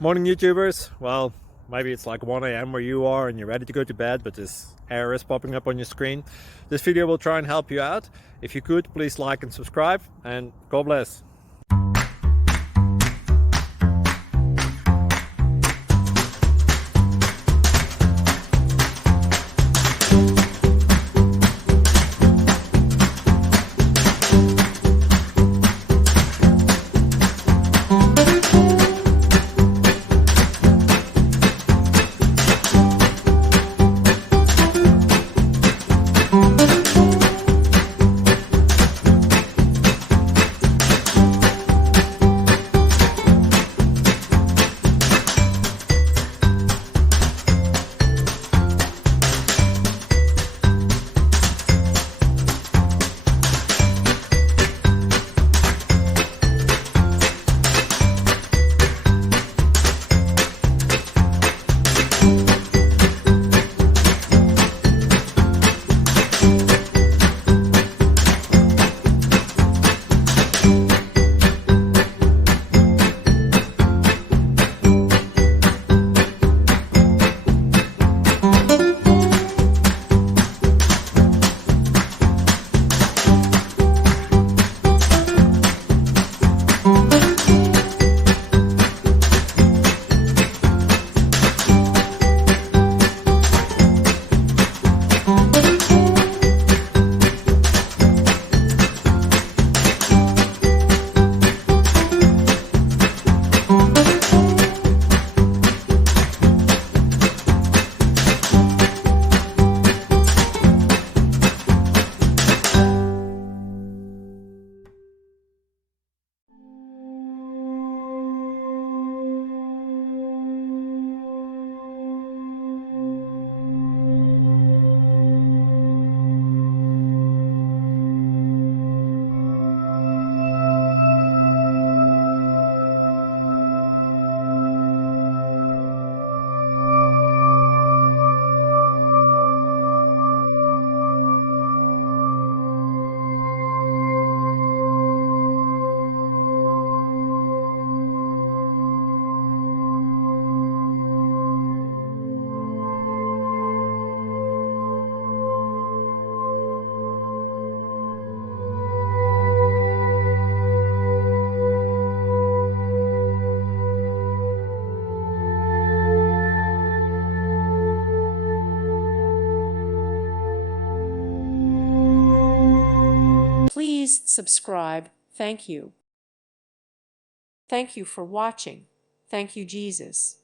Morning YouTubers. Well, maybe it's like 1 a.m. where you are and you're ready to go to bed, but this error is popping up on your screen. This video will try and help you out. If you could, please like and subscribe, and God bless. Please subscribe. Thank you. Thank you for watching. Thank you, Jesus.